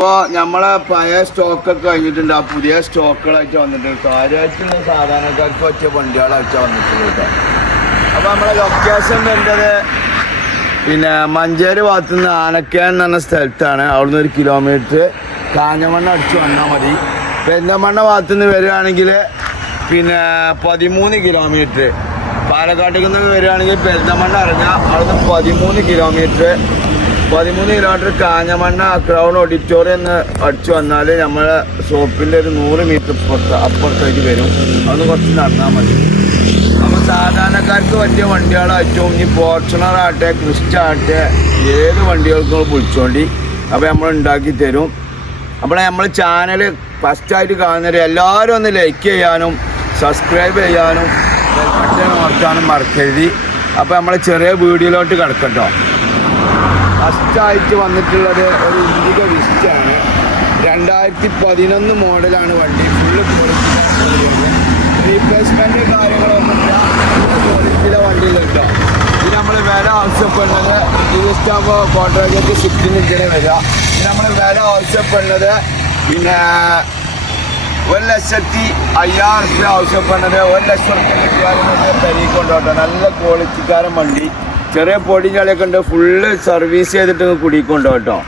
അപ്പോൾ നമ്മളെ പഴയ സ്റ്റോക്കൊക്കെ കഴിഞ്ഞിട്ടുണ്ട്. ആ പുതിയ സ്റ്റോക്കുകളായിട്ട് വന്നിട്ടുണ്ട്. കാര്യമായിട്ടുള്ള സാധാരണക്കാർക്ക് പറ്റിയ വണ്ടികളായിട്ട് വന്നിട്ടുണ്ട് കേട്ടോ. അപ്പോൾ നമ്മളെ ലൊക്കേഷൻ വേണ്ടത് പിന്നെ മഞ്ചേരി ഭാഗത്തു നിന്ന് ആനക്കാൻ എന്ന് പറഞ്ഞ സ്ഥലത്താണ്. അവിടുന്ന് 1 കിലോമീറ്റർ കാഞ്ഞമണ്ണ അടിച്ച് വന്നാൽ മതി. പെരിന്തൽമണ്ണ ഭാഗത്തു നിന്ന് വരികയാണെങ്കിൽ പിന്നെ 13 കിലോമീറ്റർ. പാലക്കാട്ടിൽ നിന്ന് വരികയാണെങ്കിൽ പെരിന്തൽമണ്ണ ഇറങ്ങുക. അവിടുന്ന് 13 കിലോമീറ്റർ കാഞ്ഞമണ്ണ ക്രൗൺ ഓഡിറ്റോറിയം എന്ന് അടിച്ചു വന്നാൽ നമ്മളെ ഷോപ്പിൻ്റെ ഒരു 100 മീറ്റർ അപ്പുറത്തേക്ക് വരും. അതൊന്ന് കുറച്ച് നടന്നാൽ മതി. അപ്പോൾ സാധാരണക്കാർക്ക് പറ്റിയ വണ്ടികളായിട്ടും ഈ ഫോർച്യൂണർ ആട്ടെ ക്രിസ്റ്റ ആട്ടെ ഏത് വണ്ടികൾക്കും വിളിച്ചോണ്ടി അപ്പോൾ നമ്മൾ ഉണ്ടാക്കി തരും. അപ്പോൾ നമ്മൾ ചാനൽ ഫസ്റ്റായിട്ട് കാണുന്നവർ എല്ലാവരും ഒന്ന് ലൈക്ക് ചെയ്യാനും സബ്സ്ക്രൈബ് ചെയ്യാനും ബെൽബട്ടൺ അമർത്താനും മറക്കരുത്. അപ്പോൾ നമ്മൾ ചെറിയ വീഡിയോയിലോട്ട് കിടക്കട്ടോ. ഫസ്റ്റായിട്ട് വന്നിട്ടുള്ളത് ഒരു ഇൻഡിഗോ വിസ്റ്റാണ്. 2011 മോഡലാണ് വണ്ടി. ഫുള്ള് ക്വാളിറ്റി, റീപ്ലേസ്മെൻറ്റ് കാര്യങ്ങളൊന്നുമില്ല. ക്വാളിറ്റിയിലെ വണ്ടിയിൽ കേട്ടോ. ഇത് നമ്മൾ വില ആവശ്യപ്പെടുന്നത് ഇതാകുമ്പോൾ കോൺട്രാക്റ്റ് 16 വരിക. ഇത് നമ്മൾ വില ആവശ്യപ്പെടുന്നത് പിന്നെ 1,05,000 റുപ്യ ആവശ്യപ്പെടുന്നത്. 1 ലക്ഷം റുപ്യ കിട്ടിയാലും പെരീക്ക് കൊണ്ടുപോട്ടെ. നല്ല ക്വാളിറ്റിക്കാരൻ വണ്ടി. ചെറിയ പൊടി ചളിയൊക്കെ ഉണ്ട്. ഫുള്ള് സർവീസ് ചെയ്തിട്ട് കുടിക്കൊണ്ടോ കേട്ടോ.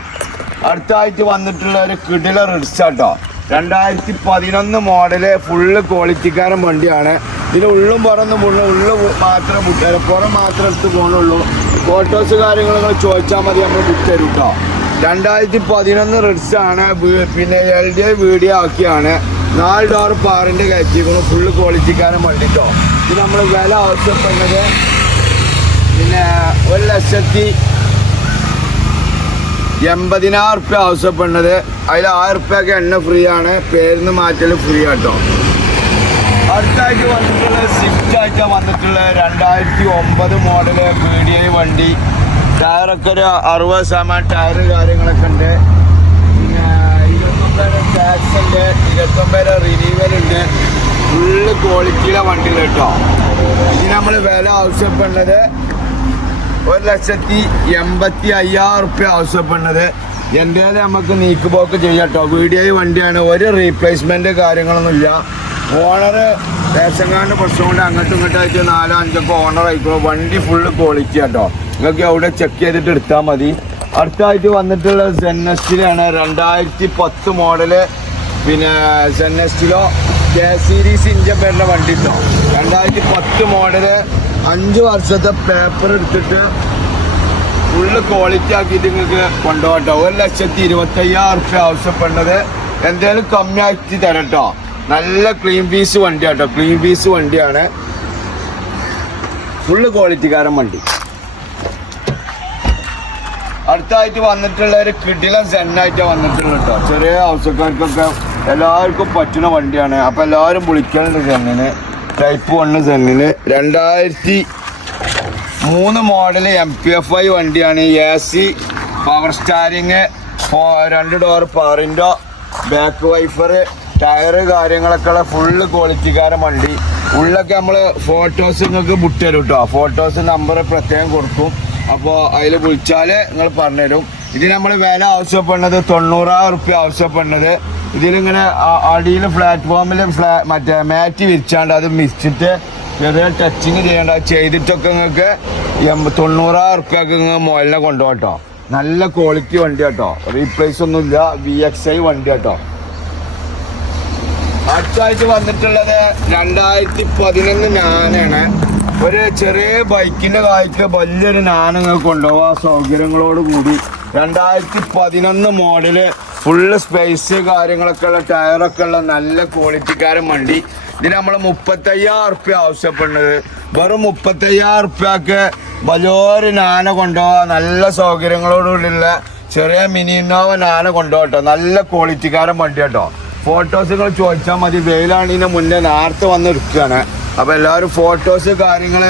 അടുത്തായിട്ട് വന്നിട്ടുള്ള ഒരു കിടില റിഡ്സാട്ടോ. 2011 മോഡല് ഫുള്ള് ക്വാളിറ്റിക്കാരൻ വണ്ടിയാണ്. ഇതിന് ഉള്ളും പുറന്ന് പോകണം. ഉള്ളു മാത്രം വിട്ടാൽ പുറം മാത്രം എടുത്ത് പോകണുള്ളൂ. ഫോട്ടോസ് കാര്യങ്ങൾ നിങ്ങൾ ചോദിച്ചാൽ മതി, നമ്മൾ വിട്ടുതരും കേട്ടോ. 2011 റിഡ്സാണ്. പിന്നെ LDI വീഡിയോ ആക്കിയാണ്. 4 ഡോർ പാറിൻ്റെ കയറ്റിക്കണം. ഫുള്ള് ക്വാളിറ്റിക്കാരൻ വണ്ടി കേട്ടോ. ഇത് നമ്മൾ വില ആവശ്യപ്പെടുന്നത് പിന്നെ 1,80,000 റുപ്യ ആവശ്യപ്പെടുന്നത്. അതിൽ 1000 റുപ്യൊക്കെ എണ്ണ ഫ്രീ ആണ്. പേരിന്ന് മാറ്റൽ ഫ്രീ ആട്ടോ. അടുത്തായിട്ട് വന്നിട്ടുള്ളത് സ്വിഫ്റ്റ് ആയിട്ടാണ് വന്നിട്ടുള്ളത്. 2009 മോഡല് VDI വണ്ടി. ടയറൊക്കെ ഒരു 60% ടയർ കാര്യങ്ങളൊക്കെ ഉണ്ട്. പിന്നെ 29 ടാക്സ് ഉണ്ട്, 29 റിനീവൽ ഉണ്ട്. ഫുള്ള് ക്വാളിറ്റിയിലെ വണ്ടിയിൽ കേട്ടോ. ഇത് നമ്മൾ വില ആവശ്യപ്പെടുന്നത് 1,85,000 റുപ്യ ആവശ്യപ്പെടുന്നത്. എന്തായാലും നമുക്ക് നീക്കുപോക്ക് ചെയ്യാം കേട്ടോ. VDI വണ്ടിയാണ്. ഒരു റീപ്ലേസ്മെൻറ്റ് കാര്യങ്ങളൊന്നുമില്ല. ഓണർ റേഷൻ കാർഡിൻ്റെ പ്രശ്നം കൊണ്ട് അങ്ങോട്ടും ഇങ്ങോട്ടായിട്ട് 4-5 ഓണർ ആയിക്കോ. വണ്ടി ഫുള്ള് ക്വാളിറ്റി കേട്ടോ. നിങ്ങൾക്ക് അവിടെ ചെക്ക് ചെയ്തിട്ട് എടുത്താൽ മതി. അടുത്തായിട്ട് വന്നിട്ടുള്ള ZNSറ്റിലാണ്. 2010 മോഡല്. പിന്നെ ZNSറ്റിലോ K സീരീസ് ഇഞ്ചൻ വരുന്ന വണ്ടി കേട്ടോ. 2010 മോഡല്. 5 വർഷത്തെ പേപ്പർ എടുത്തിട്ട് ഫുള്ള് ക്വാളിറ്റി ആക്കിയിട്ട് നിങ്ങൾക്ക് കൊണ്ടുപോകട്ടോ. 1,25,000 റുപ്യ ആവശ്യപ്പെടുന്നത്. എന്തായാലും കമ്മിയാക്കി തരാം കേട്ടോ. നല്ല ക്ലീൻ പീസ് വണ്ടി കേട്ടോ. ക്ലീൻ പീസ് വണ്ടിയാണ്. ഫുള്ള് ക്വാളിറ്റിക്കാരൻ വണ്ടി. അടുത്തായിട്ട് വന്നിട്ടുള്ള ഒരു കിടിലൻ സെന്നായിട്ടാണ് വന്നിട്ടുള്ളത് കേട്ടോ. ചെറിയ ആവശ്യക്കാർക്കൊക്കെ എല്ലാവർക്കും പറ്റുന്ന വണ്ടിയാണ്. അപ്പോൾ എല്ലാവരും വിളിക്കാനുണ്ട് സെന്നിന്. ടൈപ്പ് 1 സെന്നിന്. 2003 മോഡല് MPFI വണ്ടിയാണ്. AC പവർ സ്റ്റാരിങ്, 2 ഡോർ പാറിൻ്റെ ബാക്ക് വൈഫർ, ടയറ് കാര്യങ്ങളൊക്കെ ഉള്ള ഫുള്ള് ക്വാളിറ്റിക്കാരൻ വണ്ടി. ഉള്ളൊക്കെ നമ്മൾ ഫോട്ടോസ് നിങ്ങൾക്ക് വിട്ടുതരും കേട്ടോ. ഫോട്ടോസ് നമ്പർ പ്രത്യേകം കൊടുക്കും. അപ്പോൾ അതിൽ വിളിച്ചാൽ നിങ്ങൾ പറഞ്ഞുതരും. ഇത് നമ്മൾ വില ആവശ്യപ്പെടുന്നത് 90,000 റുപ്യ ആവശ്യപ്പെടുന്നത്. ഇതിലിങ്ങനെ അടിയിൽ പ്ലാറ്റ്ഫോമിൽ മറ്റേ മാറ്റ് വിരിച്ചാണ്ട് അത് മിച്ചിട്ട് ചെറിയ ടച്ചിങ് ചെയ്യേണ്ട. ചെയ്തിട്ടൊക്കെ നിങ്ങൾക്ക് 90,000 റുപ്യക്ക് നിങ്ങൾ മോലിനെ കൊണ്ടുപോകട്ടോ. നല്ല ക്വാളിറ്റി വണ്ടി കേട്ടോ. റീപ്ലേസ് ഒന്നുമില്ല. VXI വണ്ടി കേട്ടോ. അടുത്തായിട്ട് വന്നിട്ടുള്ളത് 2011 നാനാണ്. ഒരു ചെറിയ ബൈക്കിൻ്റെ കായ്ക്ക് വലിയൊരു നാനങ്ങൾ കൊണ്ടുപോകാൻ സൗകര്യങ്ങളോട് കൂടി. 2011 മോഡല്. ഫുള്ള് സ്പേസ് കാര്യങ്ങളൊക്കെ ഉള്ള ടയറൊക്കെ ഉള്ള നല്ല ക്വാളിറ്റിക്കാരൻ വണ്ടി. ഇതിന് നമ്മൾ 35,000 റുപ്യ ആവശ്യപ്പെടുന്നത്. വെറും 35,000 റുപ്യക്ക് വലിയൊരു നാന കൊണ്ടുപോകാൻ നല്ല സൗകര്യങ്ങളോടുകൂടിയുള്ള ചെറിയ മിനി ഇന്നോവ നാന കൊണ്ടുപോകട്ടോ. നല്ല ക്വാളിറ്റിക്കാരൻ വണ്ടി കേട്ടോ. ഫോട്ടോസുകൾ ചോദിച്ചാൽ മതി. വെയിലാണിതിന് മുന്നേ നേരത്തെ വന്ന് എടുക്കുകയാണ്. അപ്പോൾ എല്ലാവരും ഫോട്ടോസ് കാര്യങ്ങൾ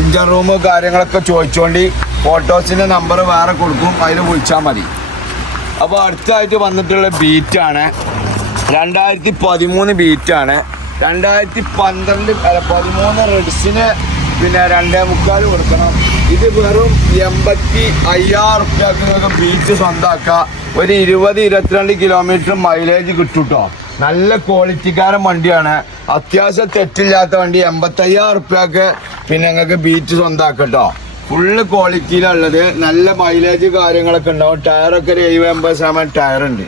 ഇഞ്ചർ റൂം കാര്യങ്ങളൊക്കെ ചോദിച്ചുകൊണ്ട് ഫോട്ടോസിൻ്റെ നമ്പർ വേറെ കൊടുക്കും. അതിൽ വിളിച്ചാൽ മതി. അപ്പോൾ അടുത്തായിട്ട് വന്നിട്ടുള്ള ബീറ്റാണ്. 2013 ബീറ്റാണ്. 2013 റെഡ്സിന് പിന്നെ 2.25 കൊടുക്കണം. ഇത് വെറും 85,000 റുപ്യക്ക് നിങ്ങൾക്ക് ബീച്ച് സ്വന്തമാക്കാം. ഒരു 20-22 കിലോമീറ്റർ മൈലേജ് കിട്ടും കേട്ടോ. നല്ല ക്വാളിറ്റിക്കാരൻ വണ്ടിയാണ്, അത്യാവശ്യം തെറ്റില്ലാത്ത വണ്ടി. 85,000 റുപ്യക്ക് പിന്നെ നിങ്ങൾക്ക് ബീച്ച് സ്വന്തമാക്കാം കേട്ടോ. ഫുള്ള് ക്വാളിറ്റിയിലുള്ളത്, നല്ല മൈലേജ് കാര്യങ്ങളൊക്കെ ഉണ്ടാവും. ടയറൊക്കെ ഒരു 70-80% ടയറുണ്ട്.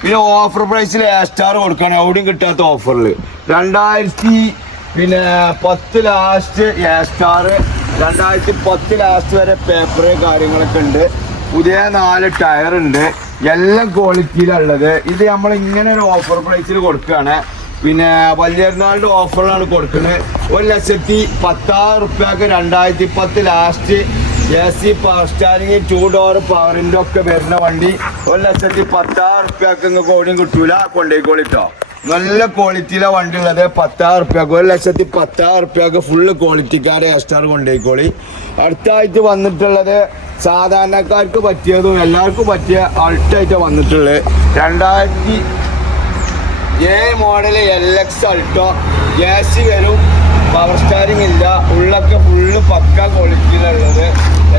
പിന്നെ ഓഫർ പ്രൈസിൽ A-സ്റ്റാർ കൊടുക്കണം, എവിടെയും കിട്ടാത്ത ഓഫറിൽ. 2010 ലാസ്റ്റ് A-സ്റ്റാർ, 2010 ലാസ്റ്റ് വരെ പേപ്പർ കാര്യങ്ങളൊക്കെ ഉണ്ട്. പുതിയ 4 ടയറുണ്ട്, എല്ലാം ക്വാളിറ്റിയിലുള്ളത്. ഇത് നമ്മൾ ഇങ്ങനെ ഒരു ഓഫർ പ്രൈസിൽ കൊടുക്കുകയാണ്. പിന്നെ വലിയൊരുനാളിൻ്റെ ഓഫറിലാണ് കൊടുക്കുന്നത്. 1,10,000 റുപ്യക്ക് 2010 last AC power steering 2 door പവറിൻ്റെ ഒക്കെ വരുന്ന വണ്ടി 1,10,000 റുപ്യക്ക് നിങ്ങൾക്ക് ഓടിയും കിട്ടൂല. കൊണ്ടുപോയിക്കോളിട്ടോ. നല്ല ക്വാളിറ്റിയിലെ വണ്ടി ഉള്ളത് 10,000 റുപ്യക്ക്, 1,10,000 റുപ്യക്ക് ഫുള്ള് ക്വാളിറ്റിക്കാരെ A-സ്റ്റാർ കൊണ്ടുപോയിക്കോളി. അടുത്തായിട്ട് വന്നിട്ടുള്ളത് സാധാരണക്കാർക്ക് പറ്റിയതും എല്ലാവർക്കും പറ്റിയ അൾട്ടായിട്ട് വന്നിട്ടുള്ളത് 2007 മോഡൽ LX അൾട്ടോ. AC വരും, പവർ സ്റ്റാരിങ് ഇല്ല, ഉള്ളൊക്കെ ഫുള്ള് പക്ക ക്വാളിറ്റിയിലുള്ളത്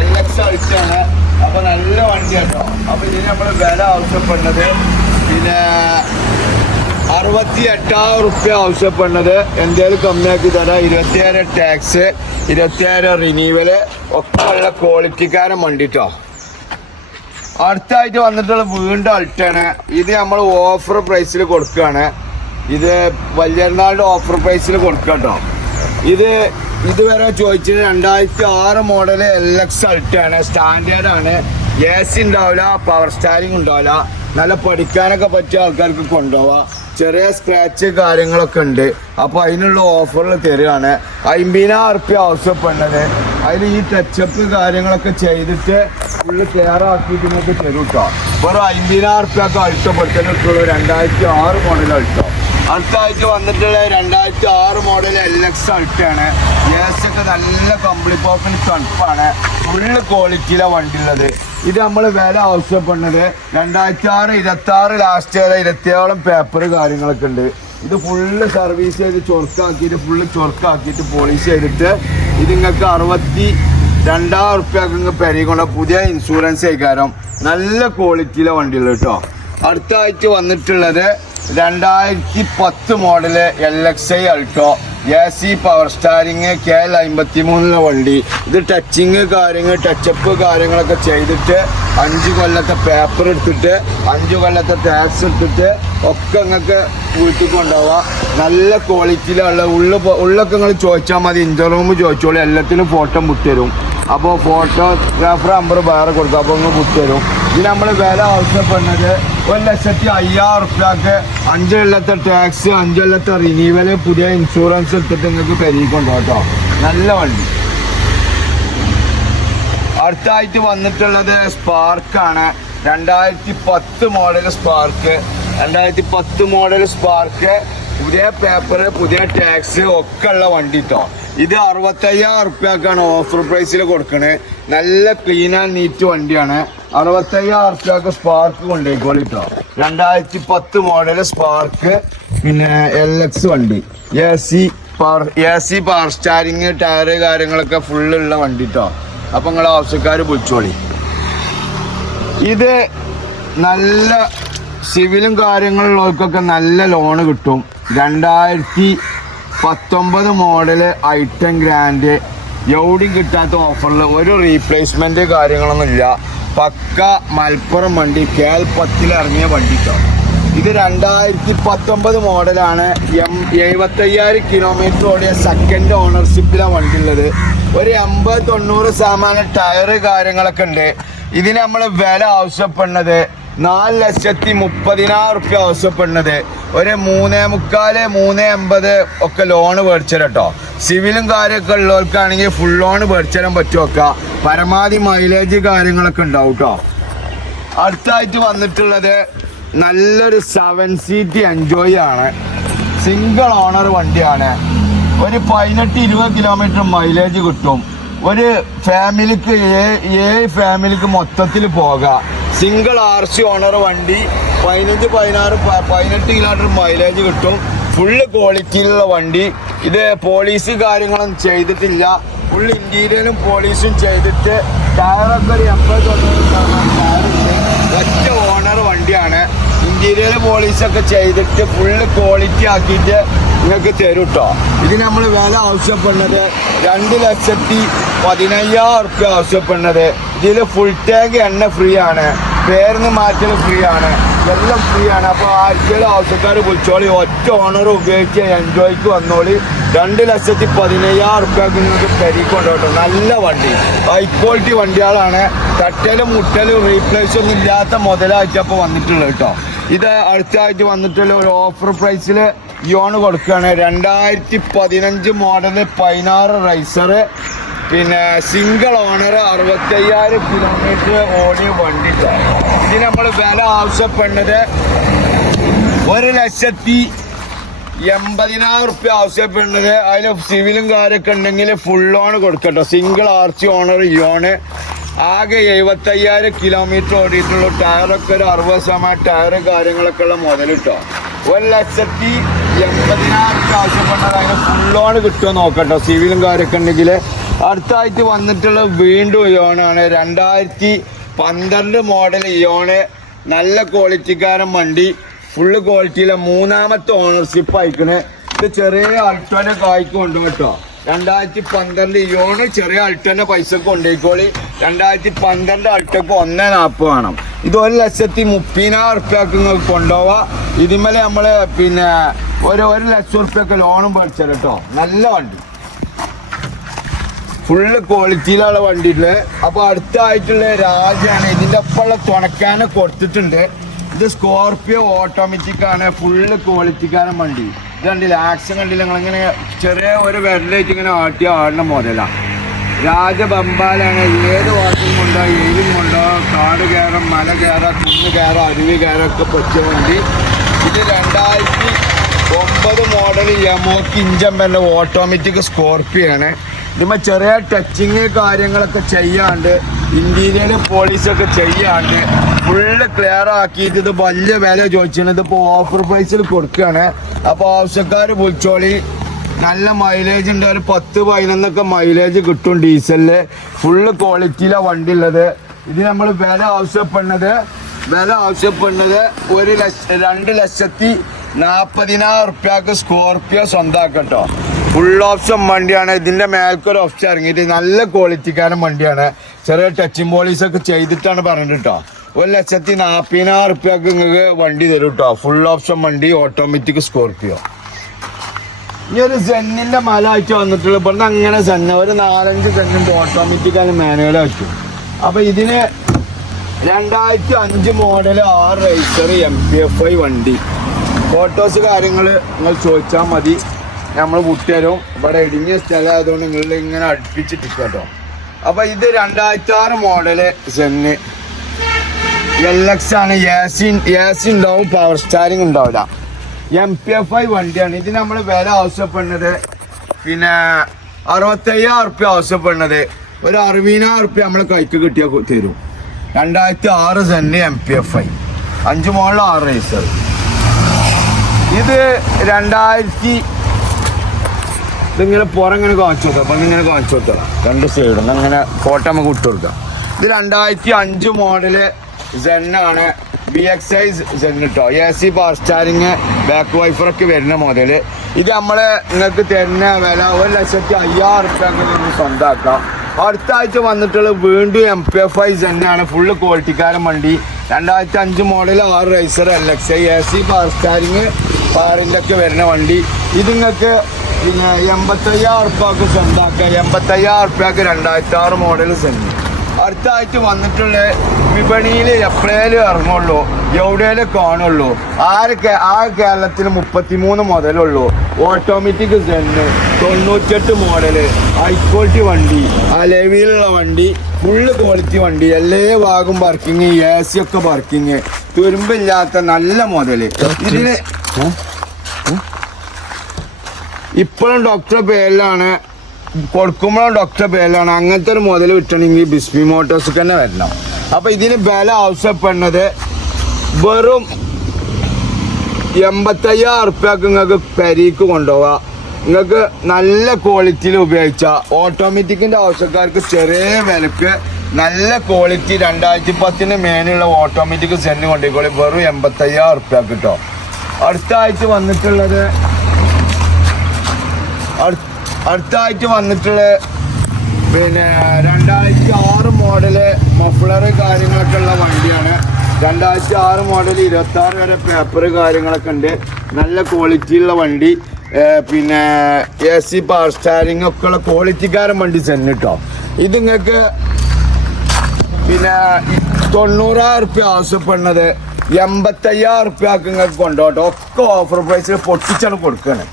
LX അൾട്ടാണ്. അപ്പോൾ നല്ല വണ്ടി കേട്ടോ. അപ്പോൾ ഇതിന് നമ്മൾ വില ആവശ്യപ്പെടുന്നത് പിന്നെ 68,000 റുപ്യ ആവശ്യപ്പെടുന്നത്. എന്തെങ്കിലും കമ്മിയാക്കി തരാം. 27,000 ടാക്സ്, 27,000 റിന്യൂവല് ഒക്കെ ഉള്ള ക്വാളിറ്റിക്കാരൻ വണ്ടി കേട്ടോ. അടുത്തായിട്ട് വന്നിട്ടുള്ള വീണ്ടും അൾട്ടാണ്. ഇത് നമ്മൾ ഓഫർ പ്രൈസിൽ കൊടുക്കുകയാണ്. ഇത് വലിയൊരുനാളുടെ ഓഫർ പ്രൈസിൽ കൊടുക്കുക കേട്ടോ. ഇത് ഇതുവരെ ചോദിച്ചത് 2006 മോഡൽ LX അൾട്ടാണ്. സ്റ്റാൻഡേർഡാണ്. AC ഉണ്ടാവില്ല, പവർ സ്റ്റാരിങ് ഉണ്ടാവില്ല. നല്ല പഠിക്കാനൊക്കെ പറ്റിയ ആൾക്കാർക്ക് കൊണ്ടുപോവാം. ചെറിയ സ്ക്രാച്ച് കാര്യങ്ങളൊക്കെ ഉണ്ട്. അപ്പോൾ അതിനുള്ള ഓഫറിൽ തരികയാണ്. 50,000 റുപ്യ ആവശ്യപ്പെടുന്നത്. അതിൽ ഈ ടച്ചപ്പ് കാര്യങ്ങളൊക്കെ ചെയ്തിട്ട് ഫുള്ള് കെയർ ആക്കിയിട്ട് നിങ്ങൾക്ക് തരും കേട്ടോ. വെറും 50,000 റുപ്യക്ക് അൾട്ടപ്പെടുത്തിട്ടുള്ളൂ. 2006 മോഡൽ അൾട്ടോ. അടുത്തായിട്ട് വന്നിട്ടുള്ള 2006 മോഡൽ LX അൾട്ടാണ്. AC ഒക്കെ നല്ല കമ്പിളി പോപ്പിന് തണുപ്പാണ്. ഫുള്ള് ക്വാളിറ്റിയിലെ വണ്ടി ഉള്ളത്. ഇത് നമ്മൾ വില ആവശ്യപ്പെടുന്നത് 2006, 26 ലാസ്റ്റ് വരെ 27 പേപ്പർ കാര്യങ്ങളൊക്കെ ഉണ്ട്. ഇത് ഫുള്ള് സർവീസ് ചെയ്ത് ചൊറുക്കാക്കിയിട്ട് ഫുള്ള് ചൊറുക്കാക്കിയിട്ട് പോളിഷ് ചെയ്തിട്ട് ഇത് നിങ്ങൾക്ക് 62,000 റുപ്യക്ക് പെരുകൊണ്ട പുതിയ ഇൻഷുറൻസ് ആയിക്കാരം. നല്ല ക്വാളിറ്റിയിലെ വണ്ടികൾ കേട്ടോ. അടുത്തായിട്ട് വന്നിട്ടുള്ളത് 2010 model LXi Alto. AC power steering KL53 വണ്ടി. ഇത് ടച്ചിങ് കാര്യങ്ങൾ ടച്ചപ്പ് കാര്യങ്ങളൊക്കെ ചെയ്തിട്ട് 5 കൊല്ലത്തെ പേപ്പർ എടുത്തിട്ട് 5 കൊല്ലത്തെ ടാക്സ് എടുത്തിട്ട് ഒക്കെ നിങ്ങൾക്ക് വീട്ടിൽ കൊണ്ടുപോവാം. നല്ല ക്വാളിറ്റിയിലുള്ള ഉള്ളൊക്കെ നിങ്ങൾ ചോദിച്ചാൽ മതി. ഇൻ്റർ റൂം ചോദിച്ചോളൂ, എല്ലാത്തിനും ഫോട്ടോ വിട്ടുതരും. അപ്പോൾ ഫോട്ടോഗ്രാഫർ നമ്പർ വേറെ കൊടുക്കും. അപ്പോൾ നിങ്ങൾ വിട്ടുതരും. ഇത് നമ്മൾ വില ആവശ്യപ്പെടുന്നത് 1,05,000 റുപ്യക്ക് 5 കൊല്ലത്തെ ടാക്സ്, 5 കൊല്ലത്തെ റിന്യൂവല്, പുതിയ ഇൻഷുറൻസ് എടുത്തിട്ട് നിങ്ങൾക്ക് പെരുകൊണ്ടോ കേട്ടോ. നല്ല വണ്ടി. അടുത്തായിട്ട് വന്നിട്ടുള്ളത് സ്പാർക്കാണ്. 2010 മോഡൽ സ്പാർക്ക്. 2010 മോഡൽ സ്പാർക്ക് പുതിയ പേപ്പർ, പുതിയ ടാക്സ് ഒക്കെ ഉള്ള വണ്ടി കേട്ടോ. ഇത് 65,000 റുപ്യക്കാണ് ഓഫർ പ്രൈസിൽ കൊടുക്കണത്. നല്ല ക്ലീൻ ആൻഡ് നീറ്റ് വണ്ടിയാണ്. 65,000 റുപ്യക്ക് സ്പാർക്ക് കൊണ്ടുപോയിക്കോളി കേട്ടോ. 2010 മോഡൽ സ്പാർക്ക്. പിന്നെ LX വണ്ടി. AC പവർ സ്റ്റാരിങ് ടയർ കാര്യങ്ങളൊക്കെ ഫുള്ളുള്ള വണ്ടി കേട്ടോ. അപ്പം നിങ്ങളെ ആവശ്യക്കാർ വിളിച്ചോളി. ഇത് നല്ല സിവിലും കാര്യങ്ങളുള്ളവർക്കൊക്കെ നല്ല ലോണ് കിട്ടും. 2019 മോഡല് ഐറ്റം ഗ്രാൻഡ്. എവിടെയും കിട്ടാത്ത ഓഫറിൽ ഒരു റീപ്ലേസ്മെന്റ് കാര്യങ്ങളൊന്നും ഇല്ല. പക്ക മലപ്പുറം വണ്ടി. KL 10 ഇറങ്ങിയ വണ്ടി കേട്ടോ. ഇത് 2019 മോഡലാണ്. 75,000 കിലോമീറ്റർ ഓടിയ സെക്കൻഡ് ഓണർഷിപ്പിലാണ് വണ്ടി ഉള്ളത്. ഒരു 80-90% ടയർ കാര്യങ്ങളൊക്കെ ഉണ്ട്. ഇതിന് നമ്മൾ വില ആവശ്യപ്പെടുന്നത് 4,30,000 റുപ്യ ആവശ്യപ്പെടുന്നത്. ഒരു 3,45-3,80 ഒക്കെ ലോണ് മേടിച്ചു കേട്ടോ. സിവിലും കാര്യമൊക്കെ ഉള്ളവർക്കാണെങ്കിൽ ഫുൾ ലോണ് മേടിച്ചു തരാൻ പറ്റുമൊക്കെ. പരമാവധി മൈലേജ് കാര്യങ്ങളൊക്കെ ഉണ്ടാവും കേട്ടോ. അടുത്തായിട്ട് വന്നിട്ടുള്ളത് നല്ലൊരു 7 സീറ്റ് എൻജോയ് ആണ്. സിംഗിൾ ഓണർ വണ്ടിയാണ്. ഒരു 18-20 കിലോമീറ്റർ മൈലേജ് കിട്ടും. ഒരു ഫാമിലിക്ക് 7 ഫാമിലിക്ക് മൊത്തത്തിൽ പോകാം. സിംഗിൾ RC ഓണർ വണ്ടി. 15-18 കിലോമീറ്റർ മൈലേജ് കിട്ടും. ഫുള്ള് ക്വാളിറ്റിയിലുള്ള വണ്ടി. ഇത് പോളീസ് കാര്യങ്ങളൊന്നും ചെയ്തിട്ടില്ല. ഫുൾ ഇന്റീരിയലും പോളിഷും ചെയ്തിട്ട് ടയറൊക്കെ ഒരു 80-90% ടയറുണ്ട്. ഒറ്റ ഓണർ വണ്ടിയാണ്. ഇന്റീരിയൽ പോളിഷൊക്കെ ചെയ്തിട്ട് ഫുള്ള് ക്വാളിറ്റി ആക്കിയിട്ട് നിങ്ങൾക്ക് തരും കേട്ടോ. ഇത് നമ്മൾ വില ആവശ്യപ്പെടുന്നത് 2,15,000 റുപ്യ ആവശ്യപ്പെടുന്നത്. ഇതിൽ ഫുൾ ടാങ്ക് എണ്ണ ഫ്രീ ആണ്, പേരിന്ന് മാറ്റൽ ഫ്രീ ആണ്, എല്ലാം ഫ്രീ ആണ്. അപ്പോൾ ആർക്കെങ്കിലും ആവശ്യക്കാർ വിളിച്ചോളി. ഒറ്റ ഓണർ ഉപയോഗിച്ച് എൻജോയ്ക്ക് വന്നോളി. 2,15,000 റുപ്യക്ക് നിങ്ങൾക്ക് പെരിക്കൊണ്ട് കേട്ടോ. നല്ല വണ്ടി, ഹൈ ക്വാളിറ്റി വണ്ടികളാണ്. തട്ടലും മുട്ടലും റീപ്ലേസ് ഒന്നും ഇല്ലാത്ത മുതലായിട്ടപ്പോൾ വന്നിട്ടുള്ളത് കേട്ടോ. ഇത് അടുത്തായിട്ട് വന്നിട്ടുള്ള ഒരു ഓഫർ പ്രൈസിൽ ഇയോണ് കൊടുക്കുകയാണ്. 2015 മോഡല് 16 റൈസർ, പിന്നെ സിംഗിൾ ഓണർ, 65,000 കിലോമീറ്റർ ഓടിയ വണ്ടി. ഇതിന് നമ്മൾ വില ആവശ്യപ്പെടുന്നത് 1,80,000 റുപ്യ ആവശ്യപ്പെടുന്നത്. അതിൽ സിവിലും കാര്യമൊക്കെ ഉണ്ടെങ്കിൽ ഫുൾ ഓൺ കൊടുക്കട്ടോ. Single arch owner Eon. ആകെ 75,000 കിലോമീറ്റർ ഓടിയിട്ടുള്ളൂ. ടയറൊക്കെ ഒരു 60% ടയർ കാര്യങ്ങളൊക്കെ ഉള്ള മുതൽ കിട്ടോ. 1,80,000 ആവശ്യപ്പെടുന്നത്. അതിന് ഫുൾ ഓൺ കിട്ടുമോ നോക്കട്ടോ, സിവിലും കാര്യമൊക്കെ ഉണ്ടെങ്കിൽ. അടുത്തായിട്ട് വന്നിട്ടുള്ള വീണ്ടും ഇയോണാണ്. 2012 മോഡൽ ഇയോണ്. നല്ല ക്വാളിറ്റിക്കാരൻ വണ്ടി, ഫുള്ള് ക്വാളിറ്റിയിലെ 3ാമത്തെ ഓണർഷിപ്പ് അയക്കണേ. ഇത് ചെറിയ അൾട്ടോനെ കായ്ക്ക് കൊണ്ടുപോകും കേട്ടോ. 2012 ഇയോണ് ചെറിയ അൾട്ടോന്റെ പൈസക്ക് കൊണ്ടുപോയിക്കോളി. 2012 അൾട്ടോക്ക് 1,40,000 വേണം. ഇത് 1,30,000 റുപ്യക്ക് നിങ്ങൾക്ക് കൊണ്ടുപോവാം. ഇതിന്മേലെ നമ്മള് പിന്നെ 1,00,000 റുപ്യൊക്കെ ലോണും പഠിച്ചത് കേട്ടോ. നല്ല വണ്ടി, ഫുള്ള് ക്വാളിറ്റിയിലുള്ള വണ്ടിയില്. അപ്പൊ അടുത്തായിട്ടുള്ള രാജാണ്. ഇതിന്റെ ഒപ്പമുള്ള തുണക്കാനെ കൊടുത്തിട്ടുണ്ട്. ഇത് സ്കോർപിയോ ഓട്ടോമാറ്റിക് ആണ്, ഫുള്ള് ക്വാളിറ്റിക്കാരൻ വണ്ടി. ഇത് കണ്ടില്ല, ആക്ഷൻ കണ്ടില്ല നിങ്ങളിങ്ങനെ ചെറിയ ഒരു വെള്ളമായിട്ട് ഇങ്ങനെ ആടുന്ന മുതലാണ്. രാജബമ്പാലാണ്. ഏത് വാക്കും കൊണ്ടോ ഏതും കൊണ്ടോ കാട് കയറാം, മല കയറാം, കുന്ന് കയറാം, അരുവി കയറാം ഒക്കെ പറ്റിയ വണ്ടി. ഇത് 2009 മോഡൽ യമോക്ക് ഇഞ്ചൻ തന്നെ ഓട്ടോമാറ്റിക് സ്കോർപിയോ ആണ്. ഇതുമ്പോൾ ചെറിയ ടച്ചിങ് കാര്യങ്ങളൊക്കെ ചെയ്യാണ്ട്, ഇന്റീരിയൽ പോളിഷൊക്കെ ചെയ്യാണ്ട് ഫുള്ള് ക്ലിയർ ആക്കിയിട്ട് ഇത് വലിയ വില ചോദിച്ചാണ്. ഇതിപ്പോൾ ഓഫർ പ്രൈസിൽ കൊടുക്കുകയാണ്. അപ്പോൾ ആവശ്യക്കാർ വിളിച്ചോളി. നല്ല മൈലേജ് ഉണ്ട്, ഒരു 10-11 മൈലേജ് കിട്ടും ഡീസലില്. ഫുള്ള് ക്വാളിറ്റിയിലാണ് വണ്ടി ഉള്ളത്. ഇത് നമ്മൾ വില ആവശ്യപ്പെടുന്നത് 1,40,000 റുപ്യക്ക് സ്കോർപിയോ സ്വന്തമാക്കട്ടോ. ഫുൾ ഓപ്ഷൻ വണ്ടിയാണ്. ഇതിന്റെ മേൽക്കൊരു ഓപ്ഷൻ ഇറങ്ങിയിട്ട് നല്ല ക്വാളിറ്റിക്കാരൻ വണ്ടിയാണ്. ചെറിയ ടച്ചിങ് പോളിസൊക്കെ ചെയ്തിട്ടാണ് പറഞ്ഞിട്ട് കേട്ടോ. 1,40,000 റുപ്യക്ക് നിങ്ങൾക്ക് വണ്ടി തരും കേട്ടോ. ഫുൾ ഓപ്ഷൻ വണ്ടി, ഓട്ടോമാറ്റിക് സ്കോർപിയോ. ഇനി ഒരു സെന്നിന്റെ മല ആയിട്ട് വന്നിട്ടുള്ളൂ. ഇവിടുന്ന് അങ്ങനെ സെന്ന ഒരു 4-5 സെന്നുണ്ട് ഓട്ടോമാറ്റിക്കാണ്, മാനുവൽ ആയിട്ടും. അപ്പൊ ഇതിന് 2005 മോഡൽ 6 റൈസർ MPFI വണ്ടി. ഫോട്ടോസ് കാര്യങ്ങൾ നിങ്ങൾ ചോദിച്ചാൽ മതി, നമ്മൾ വിട്ടുതരും. ഇവിടെ ഇടുങ്ങിയ സ്ഥലം ആയതുകൊണ്ട് നിങ്ങൾ ഇങ്ങനെ അടുപ്പിച്ചിട്ട് കേട്ടോ. അപ്പൊ ഇത് 2006 മോഡല് സെന്ന് LX ആണ്. AC ഉണ്ടാവും, പവർ സ്റ്റാരിങ് ഉണ്ടാവില്ല. MPFI വണ്ടിയാണ്. ഇത് നമ്മൾ വില ആവശ്യപ്പെടുന്നത് പിന്നെ 65,000 റുപ്യ ആവശ്യപ്പെടുന്നത്. ഒരു 60,000 റുപ്യ നമ്മൾ കൈക്ക് കിട്ടിയാൽ തരും. 2006 സെന്ന് MPFI 5 മോഡൽ 6 റൈസർ. ഇത് 2000 ഇതിങ്ങനെ പുറങ്ങനെ കാണിച്ചു കൊടുക്കാം. അപ്പം ഇങ്ങനെ കാണിച്ചു കൊടുക്കാം 2 സൈഡും അങ്ങനെ ഫോട്ടോ നമുക്ക് ഇട്ട് കൊടുക്കാം. ഇത് 2005 മോഡല് സെന്നാണ്. BXI സെൻ കേട്ടോ. AC പവർ സ്റ്റാരിങ്, ബാക്ക് വൈഫറൊക്കെ വരുന്ന മോഡല്. ഇത് നമ്മൾ നിങ്ങൾക്ക് തരുന്ന വില 1,05,000 റുപ്യക്ക് നമുക്ക് സ്വന്തമാക്കാം. അടുത്താഴ്ച വന്നിട്ടുള്ള വീണ്ടും MPFI സെന്നാണ്. ഫുള്ള് ക്വാളിറ്റിക്കാരൻ വണ്ടി. 2005 മോഡൽ 6 റൈസർ LXI, AC പവർ സ്റ്റാരിങ്, പവറിൻ്റെ ഒക്കെ വരുന്ന വണ്ടി. ഇത് നിങ്ങൾക്ക് പിന്നെ 85,000 റുപ്യക്ക് സ്വന്തമാക്കുക. 85,000 റുപ്യക്ക് 2006 മോഡൽ സെന്ന്. അടുത്തായിട്ട് വന്നിട്ടുള്ള വിപണിയിൽ എപ്പോഴേലും ഇറങ്ങുള്ളൂ, എവിടെയും കാണുള്ളൂ. ആ കേരളത്തിൽ 33 മുതലുള്ളൂ. ഓട്ടോമാറ്റിക് സെന്ന് 98 മോഡല്, ഹൈ ക്വാളിറ്റി വണ്ടി, അലവിലുള്ള വണ്ടി, ഫുള്ള് ക്വാളിറ്റി വണ്ടി. എല്ലാ ഭാഗം വർക്കിങ്, AC ഒക്കെ വർക്കിങ്, തുരുമ്പില്ലാത്ത നല്ല മുതല്. ഇതിന് ഇപ്പോഴും ഡോക്ടർ പേരിലാണ് കൊടുക്കുമ്പോഴും ഡോക്ടർ പേരിലാണ്. അങ്ങനത്തെ ഒരു മുതൽ കിട്ടണമെങ്കിൽ ബിസ്മി മോട്ടോഴ്സ് തന്നെ വരണം. അപ്പൊ ഇതിന് വില ആവശ്യപ്പെടുന്നത് വെറും 85,000 റുപ്യക്ക് നിങ്ങൾക്ക് പെരീക്ക് കൊണ്ടുപോവാം. നിങ്ങൾക്ക് നല്ല ക്വാളിറ്റിയിൽ ഉപയോഗിച്ച ഓട്ടോമാറ്റിക്കിൻ്റെ ആവശ്യക്കാർക്ക് ചെറിയ വിലക്ക് നല്ല ക്വാളിറ്റി 2010 മേലുള്ള ഓട്ടോമാറ്റിക് സെന്റ് കൊണ്ടുപോയി വെറും 85,000 ഉറുപ്പ്യ കിട്ടോ. അടുത്ത ആഴ്ച വന്നിട്ടുള്ളത് പിന്നെ 2006 മോഡല് മഫ്ലർ കാര്യങ്ങളൊക്കെ ഉള്ള വണ്ടിയാണ്. 2006 മോഡൽ 26 വരെ പേപ്പർ കാര്യങ്ങളൊക്കെ ഉണ്ട്. നല്ല ക്വാളിറ്റിയുള്ള വണ്ടി. പിന്നെ AC പവർ സ്റ്റാരിങ് ഒക്കെ ഉള്ള ക്വാളിറ്റിക്കാരൻ വണ്ടി സെന്റ് കേട്ടോ. ഇത് നിങ്ങൾക്ക് പിന്നെ 90,000 ഉറുപ്പ്യ ആവശ്യപ്പെടുന്നത് 85,000 ഉറുപ്പ്യക്ക് നിങ്ങൾക്ക് കൊണ്ടോട്ടോ. ഒക്കെ ഓഫർ പ്രൈസിൽ പൊട്ടിച്ചാണ് കൊടുക്കുകയാണ്.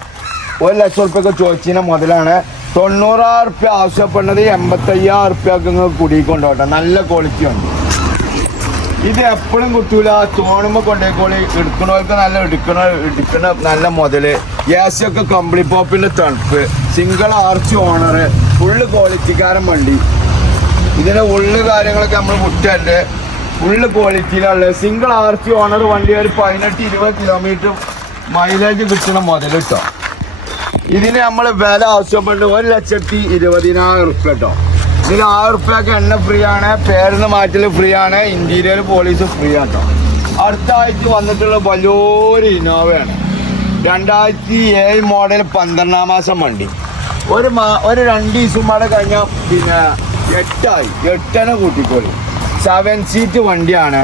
1,00,000 ഉറുപ്പ്യൊക്കെ ചോദിച്ചതിന് മുതലാണ്. 90,000 ഉറുപ്പ്യ ആവശ്യപ്പെടുന്നത് 85,000 ഉറുപ്പ്യക്ക് നിങ്ങൾക്ക് കുടിക്കൊണ്ടോട്ടോ. നല്ല ക്വാളിറ്റി ഉണ്ട്. ഇത് എപ്പോഴും കിട്ടൂല. തോണുമ്പോൾ കൊണ്ടേക്കോളി. എടുക്കണവർക്ക് നല്ല എടുക്കണ നല്ല മുതല്. AC ഒക്കെ കമ്പിളി പോപ്പിന്റെ തണുപ്പ്. Single arch owner. ഫുള്ള് ക്വാളിറ്റിക്കാരൻ വണ്ടി. ഇതിന്റെ ഉള്ളു കാര്യങ്ങളൊക്കെ നമ്മൾ വിട്ടുണ്ട്. ഫുള്ള് ക്വാളിറ്റിയിലുള്ള സിംഗിൾ ആർച്ച് ഓണർ വണ്ടി. ഒരു 18-20 കിലോമീറ്റർ മൈലേജ് കിട്ടുന്ന മുതൽ കേട്ടോ. ഇതിന് നമ്മൾ വില ആവശ്യപ്പെട്ട് 1,20,000 ഉറുപ്പ്യ കേട്ടോ. ഇതിന് 1000 ഉറുപ്പ്യക്ക് എണ്ണ ഫ്രീ ആണ്. പേരിന്ന് മാറ്റൽ ഫ്രീ ആണ്. ഇന്റീരിയർ പോലീസ് ഫ്രീ ആണ് കേട്ടോ. അടുത്ത ആഴ്ച വന്നിട്ടുള്ള വലിയൊരു ഇന്നോവയാണ്. 2007 മോഡൽ 12-ാം മാസം വണ്ടി. ഒരു 2 ദിവസം പാടെ കഴിഞ്ഞാൽ പിന്നെ 8 കൂട്ടിക്കോളി. 7 സീറ്റ് വണ്ടിയാണ്.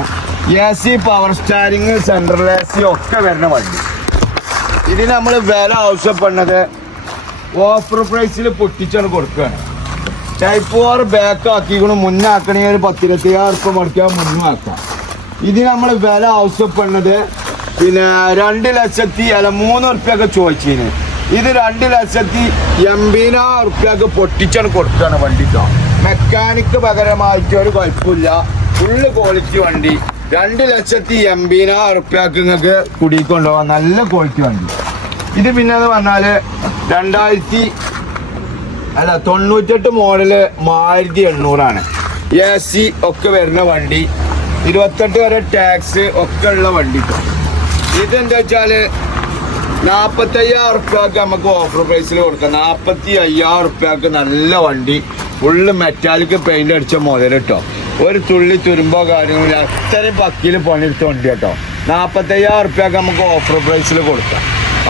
AC power steering central AC ഒക്കെ വരുന്ന വണ്ടി. ഇതിന് നമ്മൾ വില ആവശ്യപ്പെടുന്നത് ഓഫർ പ്രൈസിൽ പൊട്ടിച്ചാണ് കൊടുക്കുകയാണ്. Type 4 back ആക്കിക്കണം. മുന്നാക്കണേ ഒരു 10,20,000 ഉറുപ്പ്യ മുടക്കാൻ മുന്നാക്കാം. ഇതിന് നമ്മൾ വില ആവശ്യപ്പെടുന്നത് പിന്നെ 2,03,000 ഉറുപ്പ്യൊക്കെ ചോദിച്ചതിന്. ഇത് 2,80,000 ഉറുപ്പ്യക്ക് പൊട്ടിച്ചാണ് കൊടുക്കുകയാണ് വണ്ടിട്ടോ. മെക്കാനിക്ക് പകരമായിട്ട് ഒരു കുഴപ്പമില്ല. ഫുള്ള് ക്വാളിറ്റി വണ്ടി. 2,80,000 ഉറുപ്പ്യക്ക് നിങ്ങൾക്ക് കുടിക്കൊണ്ടുപോകാം. നല്ല ക്വാളിറ്റി വണ്ടി. ഇത് പിന്നെ എന്ന് പറഞ്ഞാൽ 98 മോഡല് 1800 AC ഒക്കെ വരുന്ന വണ്ടി. 28 വരെ ടാക്സ് ഒക്കെ ഉള്ള വണ്ടി. ഇതെന്താ വെച്ചാൽ 45,000 ഉറുപ്പ്യക്ക് നമുക്ക് ഓഫർ പ്രൈസിൽ കൊടുക്കാം. 45,000 ഉറുപ്പ്യക്ക് നല്ല വണ്ടി. ഫുള്ള് മെറ്റാലിക് പെയിന്റ് അടിച്ച മുതൽ കേട്ടോ. ഒരു തുള്ളി തുരുമ്പോ കാര്യങ്ങളില്ല. അത്രയും പക്കിയിൽ പണിയെടുത്ത വണ്ടി കേട്ടോ. 45,000 ഉറുപ്പ്യക്ക് നമുക്ക് ഓഫർ പ്രൈസിൽ കൊടുക്കാം.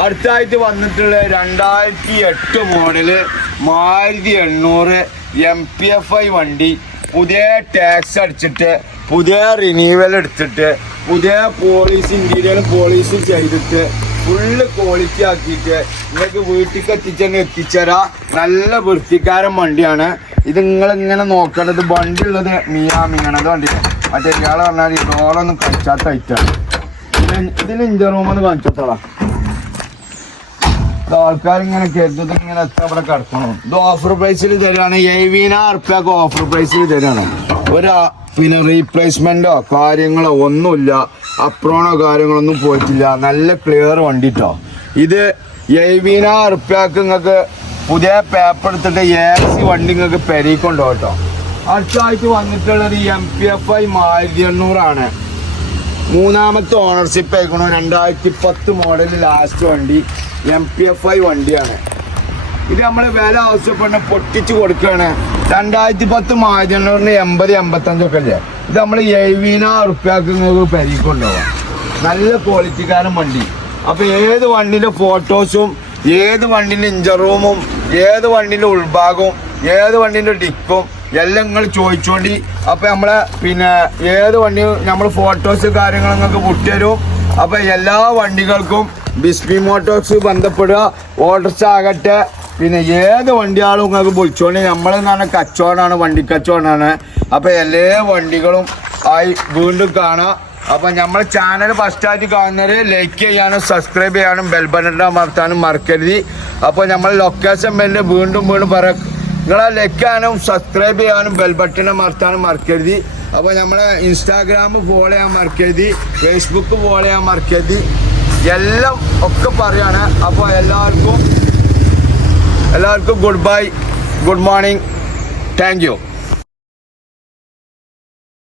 അടുത്തായിട്ട് വന്നിട്ടുള്ള 2008 മോഡല് 1800 MPFI വണ്ടി. പുതിയ ടാക്സ് അടിച്ചിട്ട് പുതിയ റിന്യൂവൽ എടുത്തിട്ട് പുതിയ പോളീസ് ഇന്റീരിയർ പോളീസ് ചെയ്തിട്ട് ഫുള്ള് ക്വാളിറ്റി ആക്കിയിട്ട് നിങ്ങൾക്ക് വീട്ടിലേക്ക് എത്തിച്ചേരാ. നല്ല വൃത്തിക്കാരൻ വണ്ടിയാണ്. ഇത് നിങ്ങളിങ്ങനെ നോക്കേണ്ടത്. വണ്ടി ഉള്ളത് മിങ്ങണത് വണ്ടി. മറ്റേ ഇയാളെ പറഞ്ഞാൽ ഈ ഡോളൊന്നും കഴിച്ചാത്ത ഐറ്റാണ്. ഇതിന് ഇഞ്ചർ റൂമെന്ന് കാണിച്ചോളാം. ആൾക്കാരിങ്ങനെ കരുതുന്നത് ഇങ്ങനെ എത്ര ഇവിടെ കിടക്കണം. ഇത് ഓഫർ പ്രൈസിൽ തരാണ്. 70,000 ഉറുപ്പ്യക്ക് ഓഫർ പ്രൈസിൽ തരാണ്. പിന്നെ റീപ്ലേസ്മെന്റോ കാര്യങ്ങളോ ഒന്നുമില്ല. അപ്രോണോ കാര്യങ്ങളൊന്നും പോയിട്ടില്ല. നല്ല ക്ലിയർ വണ്ടി കേട്ടോ. ഇത് 70,000 ഉറുപ്പ്യക്ക് നിങ്ങൾക്ക് പുതിയ പേപ്പർ എടുത്തിട്ട് AC വണ്ടി നിങ്ങൾക്ക് പെരീക്കൊണ്ടോ കേട്ടോ. അടുത്തായിട്ട് വന്നിട്ടുള്ളത് MPFI 1800 മൂന്നാമത്തെ ഓണർഷിപ്പ് ആയിക്കണോ. 2010 മോഡൽ ലാസ്റ്റ് വണ്ടി. MPFI വണ്ടിയാണ്. ഇത് നമ്മൾ വില ആവശ്യപ്പെടുന്ന പൊട്ടിച്ച് കൊടുക്കുകയാണ്. 2010 1800 80-85 ഒക്കെ അല്ലേ. ഇത് നമ്മൾ 70,000 ഉറുപ്പ്യക്ക് നിങ്ങൾക്ക് പെരീക്കൊണ്ടുപോകാം. നല്ല ക്വാളിറ്റിക്കാരൻ വണ്ടി. അപ്പോൾ ഏത് വണ്ടിൻ്റെ ഫോട്ടോസും ഏത് വണ്ടിൻ്റെ ഇഞ്ചർ റൂമും ഏത് വണ്ടിൻ്റെ ഉൾഭാഗവും ഏത് വണ്ടിൻ്റെ ഡിക്കും എല്ലാം നിങ്ങൾ ചോദിച്ചോണ്ടി. അപ്പോൾ നമ്മളെ പിന്നെ ഏത് വണ്ടിയും നമ്മൾ ഫോട്ടോസ് കാര്യങ്ങൾ നിങ്ങൾക്ക് വിട്ടുതരും. അപ്പോൾ എല്ലാ വണ്ടികൾക്കും ബിസ്മി മോട്ടോഴ്സ് ബന്ധപ്പെടുക. ഓട്ടോറിക്ഷ ആകട്ടെ പിന്നെ ഏത് വണ്ടിയാളും നിങ്ങൾക്ക് വിളിച്ചോണ്ടി. നമ്മളെന്ന് പറഞ്ഞാൽ കച്ചവടമാണ്, വണ്ടി കച്ചവടമാണ്. അപ്പോൾ എല്ലാ വണ്ടികളും ആയി വീണ്ടും കാണാം. അപ്പോൾ നമ്മൾ ചാനൽ ഫസ്റ്റായിട്ട് കാണുന്നവർ ലൈക്ക് ചെയ്യാനും സബ്സ്ക്രൈബ് ചെയ്യാനും ബെൽ ബട്ടൺ അമർത്താനും മറക്കരുത്. അപ്പോൾ നമ്മൾ ലൊക്കേഷൻ പിന്നെ വീണ്ടും പറയാം. നിങ്ങളെ ലൈക്ക് ചെയ്യാനും സബ്സ്ക്രൈബ് ചെയ്യാനും ബെൽ ബട്ടൺ അമർത്താനും മറക്കരുത്. അപ്പോൾ നമ്മളെ ഇൻസ്റ്റാഗ്രാം ഫോളോ ചെയ്യാൻ മറക്കരുത്. ഫേസ്ബുക്ക് ഫോളോ ചെയ്യാൻ മറക്കരുത്. എല്ലാം ഒക്കെ പറയാണ്. അപ്പോൾ എല്ലാവർക്കും good bye, good morning. Thank you.